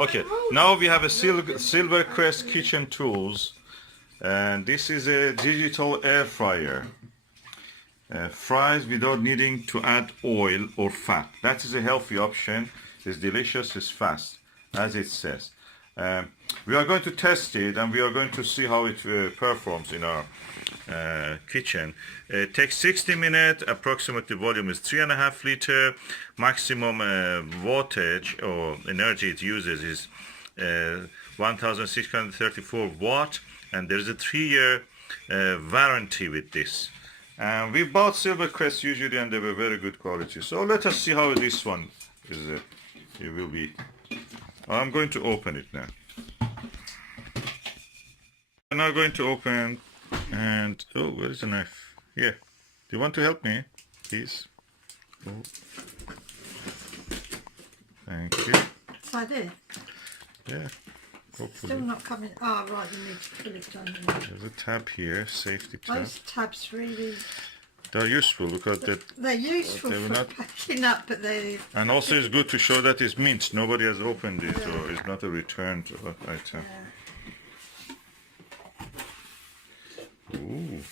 Okay, now we have a Silvercrest kitchen tools, and this is a digital air fryer. Fries without needing to add oil or fat. That is a healthy option. It's delicious, it's fast, as it says. We are going to test it and we are going to see how it performs in our kitchen. It takes 60 minutes, approximately volume is 3.5 liter, maximum wattage or energy it uses is 1634 watt, and there is a 3-year warranty with this. We bought Silvercrest usually and they were very good quality. So let us see how this one is. It will be. I'm going to open it now. I'm now going to open and oh, where is the knife? Here. Do you want to help me, please? Oh. Thank you. Like this? Yeah. Hopefully. Still not coming. Oh, right, you need to pull it down. There's a tab here, safety tab. Those tabs really... They're useful because they're useful for not packing up, but they... And also it's good to show that it's mint. Nobody has opened it, or it's not a returned item. Yeah. Ooh.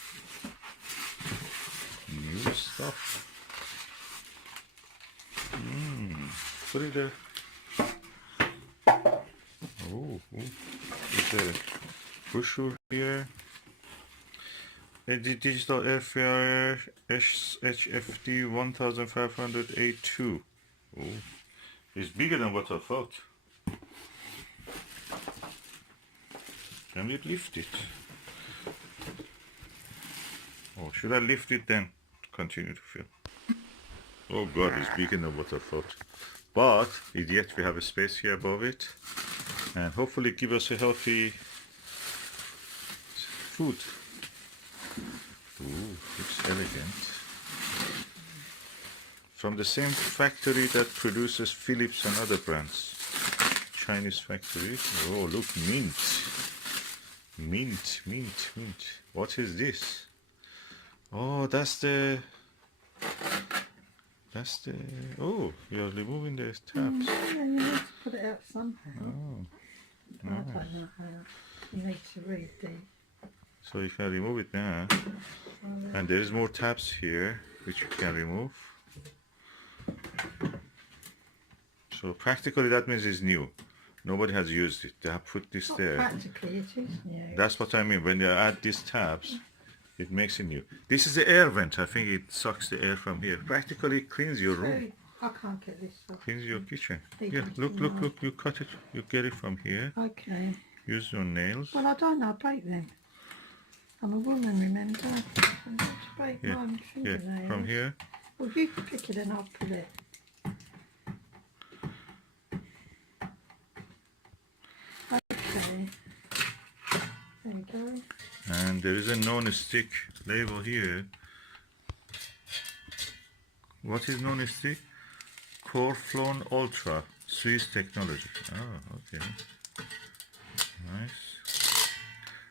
New stuff. Put it there. Oh, is there a pusher here? A digital air fryer HFD 1500A2. Oh, it's bigger than what I thought. Can we lift it? Oh, should I lift it then to continue to fill? Oh God, it's bigger than what I thought. But yet we have a space here above it, and hopefully give us a healthy food. Ooh, looks elegant. From the same factory that produces Philips and other brands. Chinese factory. Oh, look, mint. Mint, mint, mint. What is this? Oh, that's the... Oh, you're removing the tabs. Yeah, you need to put it out somehow. Oh, I don't know how. You need to read the... So you can remove it now. And there is more tabs here which you can remove. So practically that means it's new. Nobody has used it. They have put this there. Practically it is new. That's what I mean. When you add these tabs, it makes it new. This is the air vent. I think it sucks the air from here. Practically cleans your room. I can't get this off. Cleans your kitchen. Yeah, look. You cut it. You get it from here. Okay. Use your nails. Well, I don't know. I break them. I'm a woman, remember? I'm not to break my fingernails. Yeah, from here. Well, if you can pick it and I'll pull it. Okay. There we go. And there is a non-stick label here. What is non-stick? Coreflon Ultra Swiss technology. Oh, okay. Nice.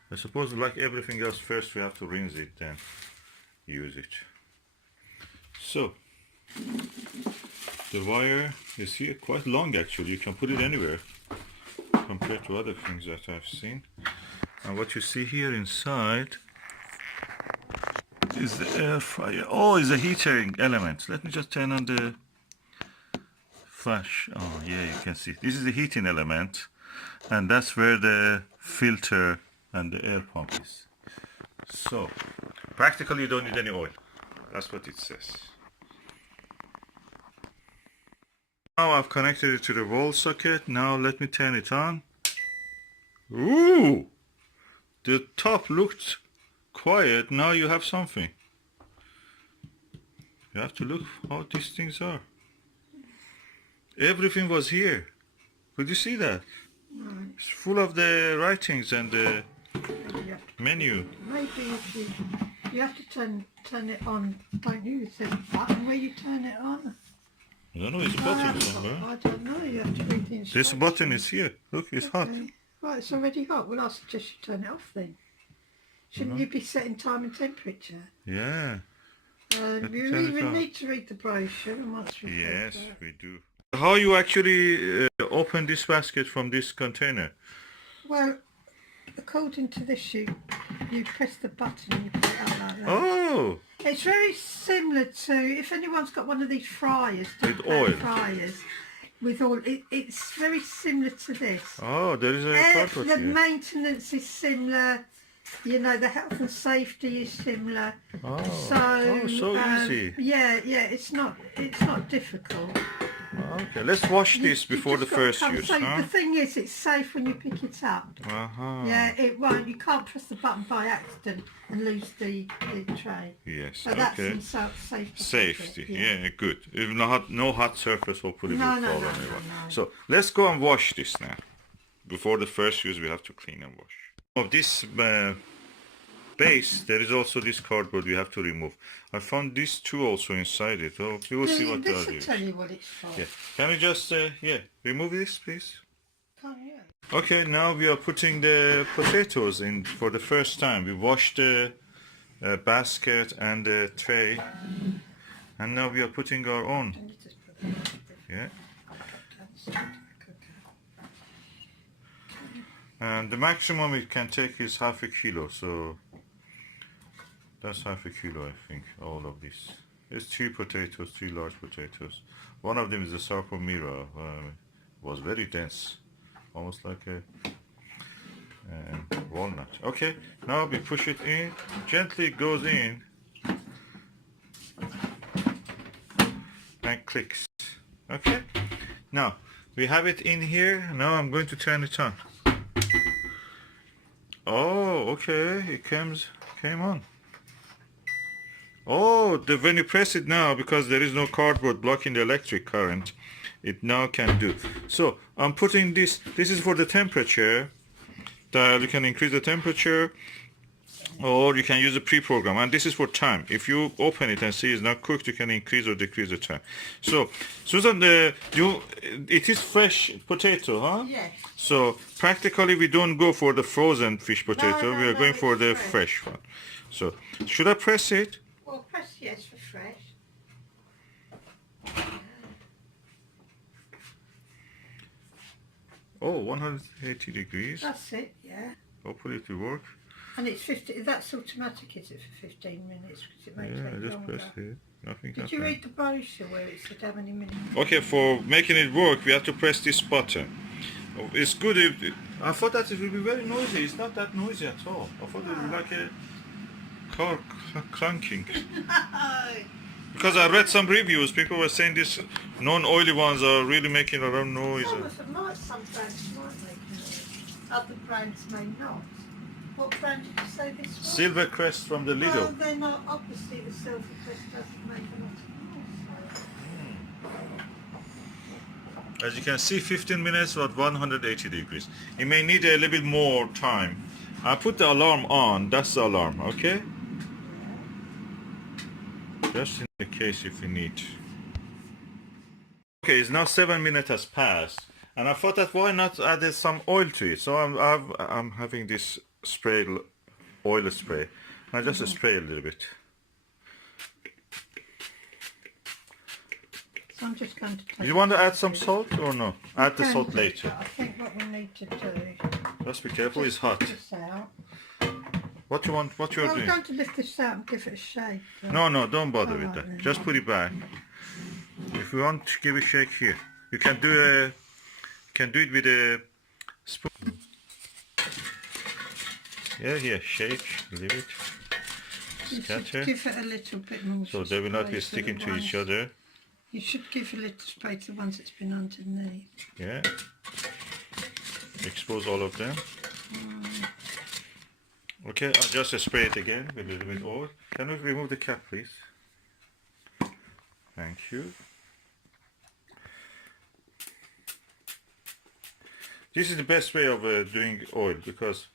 I suppose like everything else, first we have to rinse it, then use it. So, the wire is here, quite long actually. You can put it anywhere compared to other things that I've seen. And what you see here inside is the air fryer. Oh, it's a heating element. Let me just turn on the flash. Oh yeah, you can see. This is the heating element, and that's where the filter and the air pump is. So, practically you don't need any oil. That's what it says. Now I've connected it to the wall socket. Now let me turn it on. Ooh! The top looked quiet. Now you have something. You have to look how these things are. Everything was here. Could you see that? Right. It's full of the writings and the menu. Maybe if you have to turn it on, don't you? It says button where you turn it on. I don't know, it's a button somewhere. I don't know, you have to read the instructions. This button is here. Look, it's hot. Right, it's already hot. Well, I suggest you turn it off then. Shouldn't you be setting time and temperature? Yeah. You even need to read the brochure. And once Yes, we do. How you actually open this basket from this container? Well, according to this, you press the button and you put it up like that. Oh, It's very similar to, if anyone's got one of these fryers, with oil. fryers, with oil, it's very similar to this. Oh, there is a cardboard The here. maintenance is similar, you know, the health and safety is similar. Oh, So easy. Yeah, it's not difficult. Okay, let's wash this before the just gotta first come- use. So Huh? the thing is, it's safe when you pick it up. Uh-huh. Yeah, it won't. You can't press the button by accident and lose the tray. Yes, So that's okay. in safety. Safety, yeah, good. If no hot surface, hopefully will fall on it. No. So let's go and wash this now. Before the first use, we have to clean and wash. Of this base, there is also this cardboard we have to remove. I found these two also inside it. Oh, we will see what they This are. will tell you what it's for. Yeah. Can we just remove this, please? Can't you? Okay, now we are putting the potatoes in for the first time. We washed the basket and the tray, and now we are putting our own. And you just put it in the Yeah. cooker. And the maximum it can take is half a kilo, so that's half a kilo, I think, all of this. It's 3 potatoes, 3 large potatoes. One of them is a sarpomira, was very dense, almost like a walnut. Okay, now we push it in, gently it goes in, and clicks. Okay, now we have it in here. Now I'm going to turn it on. Oh, okay, it came on. Oh, when you press it now, because there is no cardboard blocking the electric current, it now can do. So I'm putting this is for the temperature, that you can increase the temperature, or you can use a pre-program, and this is for time. If you open it and see it's not cooked, you can increase or decrease the time. So Susan, it is fresh potato, huh? Yes. So practically we don't go for the frozen fish potato, we are going for it's the fresh. fresh one. So should I press it? Well, press yes for fresh. Oh, 180 degrees. That's it, yeah. Hopefully it will work. And it's 50. That's automatic, is it, for 15 minutes? Because it may Yeah, I take just longer. pressed it. Nothing Did you happened. read the brochure where it said how many minutes? Okay, for making it work, we have to press this button. Oh, it's good if... I thought that it would be very noisy. It's not that noisy at all. I thought it would be like a car clanking. Because I read some reviews, people were saying this non-oily ones are really making a lot of noise. Some brands might make noise. Other brands may not. What brand did you say this was? Silvercrest from the Lidl. Well, they're not. Obviously, the Silvercrest doesn't make a lot of noise. As you can see, 15 minutes at 180 degrees. It may need a little bit more time. I put the alarm on. That's the alarm, okay? Just in the case if you need. Okay, it's now 7 minutes has passed, and I thought that why not add some oil to it? So I'm having this oil spray. I just spray a little bit. So I'm just going to take. You want to add some salt or no? Add the salt later. I think what we need to do. Just be careful, it's hot. This out. What you want? What you're I'm doing? going to lift this out and give it a shake. No, don't bother with Alright that. then. Just put it back. If you want to give a shake here, you can do it with a spoon. Yeah, shake, leave it, You should scatter, give it a little bit more. so they will not be spray for sticking the to each ones- other. You should give a little spray to the ones that's been underneath. Yeah. Expose all of them. Okay, I'll just spray it again with a little bit oil. Can we remove the cap, please? Thank you. This is the best way of doing oil, because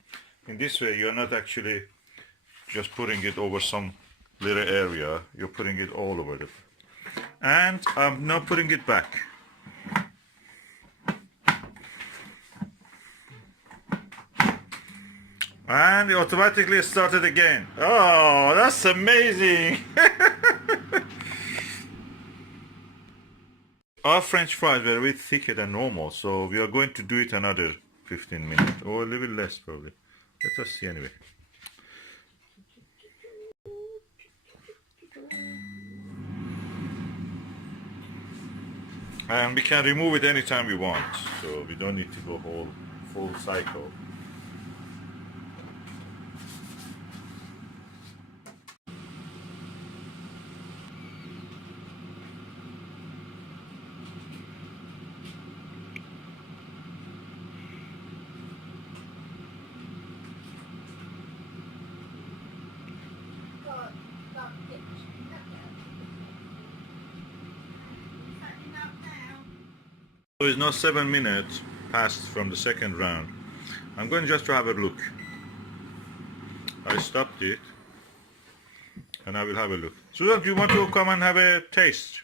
in this way you're not actually just putting it over some little area, you're putting it all over the... And I'm not putting it back. And it automatically started again. Oh, that's amazing! our French fries were a bit thicker than normal, so we are going to do it another 15 minutes or a little less probably. Let us see anyway. And we can remove it anytime we want, so we don't need to go full cycle. So it's now 7 minutes passed from the second round. I'm going just to have a look. I stopped it and I will have a look. Susan, do you want to come and have a taste?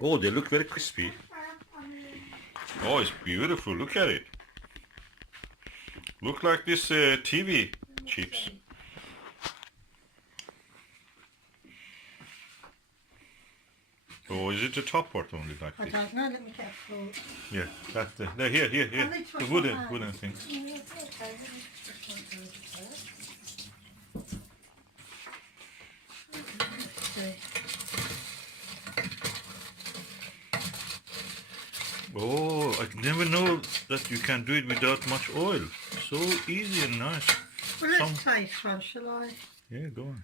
Oh, they look very crispy. Oh, it's beautiful. Look at it. Look like this TV chips. Or is it the top part only like I this? don't know, let me get a fork. Yeah, that's the here. The wooden thing. Oh, I never know that you can do it without much oil. So easy and nice. Well, let's taste one, shall I? Yeah, go on.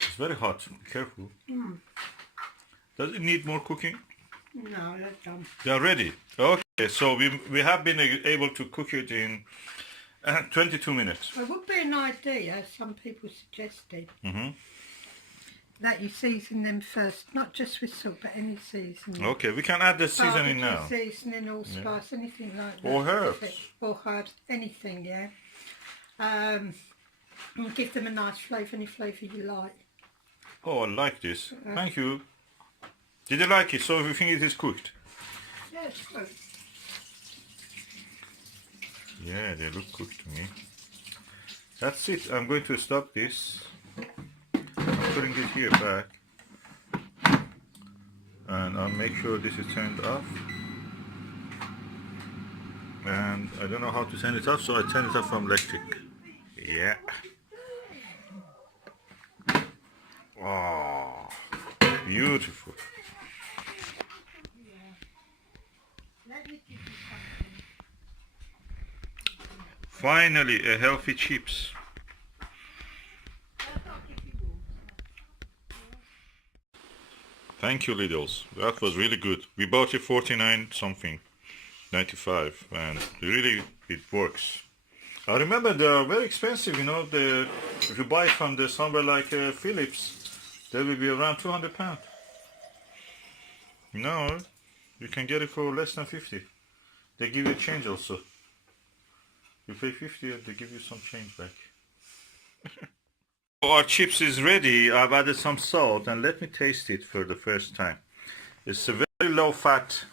It's very hot. Be careful. Does it need more cooking? No, that's done. They are ready. Okay, so we have been able to cook it in 22 minutes. Well, it would be an idea, as some people suggested, Mm-hmm. that you season them first, not just with salt, but any seasoning. Okay, we can add the seasoning now. Barbecue seasoning, allspice, anything like that. Or herbs. Or herbs, anything, yeah. And give them a nice flavour, any flavour you like. Oh, I like this. Thank you. Did you like it? So you think it is cooked? Yeah, it's good. Yeah, they look cooked to me. That's it. I'm going to stop this. I'm putting this here back. And I'll make sure this is turned off. And I don't know how to turn it off, so I turn it off from electric. Yeah. Oh, beautiful. Finally, a healthy chips. Thank you, Lidl's. That was really good. We bought it 49 something, 95, and really it works. I remember they are very expensive. You know, if you buy it from somewhere like Philips, they will be around £200. No, you can get it for less than 50. They give you change also. You pay 50 and they give you some change back. Our chips is ready. I've added some salt and let me taste it for the first time. It's a very low fat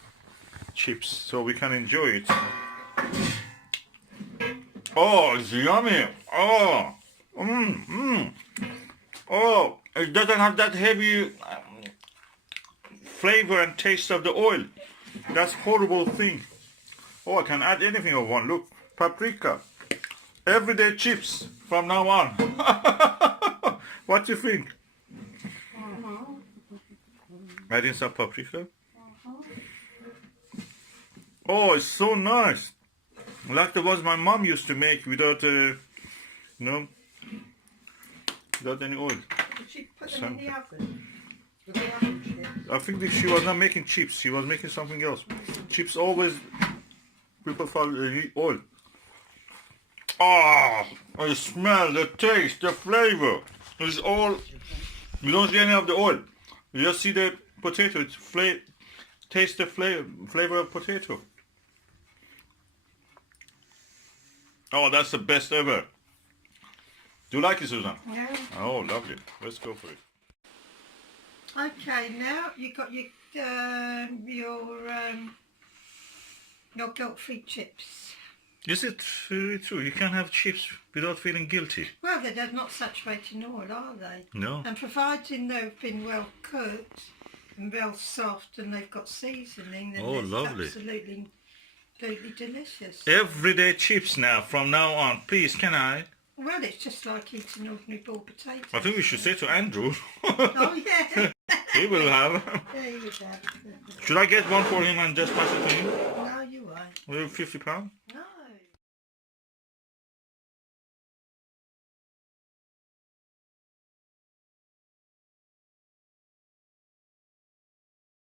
chips, so we can enjoy it. Oh, it's yummy. Oh, oh, it doesn't have that heavy flavor and taste of the oil. That's horrible thing. Oh, I can add anything I want. Look, paprika. Everyday chips from now on. What do you think? Adding some paprika. Oh, it's so nice. Like the ones my mom used to make without, without any oil. Did she put them in the oven? With the oven chips? I think that she was not making chips. She was making something else. Chips always people need oil. Ah, the smell, the taste, the flavor. It's all. You don't see any of the oil. You just see the potato. It's taste the flavor of potato. Oh, that's the best ever. Do you like it, Susan? Yeah. Oh, lovely. Let's go for it. Okay, now you've got your guilt-free chips. Is it really true? You can't have chips without feeling guilty? Well, they're not saturated in oil, are they? No. And providing they've been well cooked and well soft and they've got seasoning, then Oh, it's lovely. absolutely delicious. Everyday chips now, from now on. Please, can I? Well, it's just like eating ordinary boiled potatoes. I think we should say to Andrew. Oh, yeah. He will have. There you go. Should I get one for him and just pass it to him? No, you won't. Will £50? No,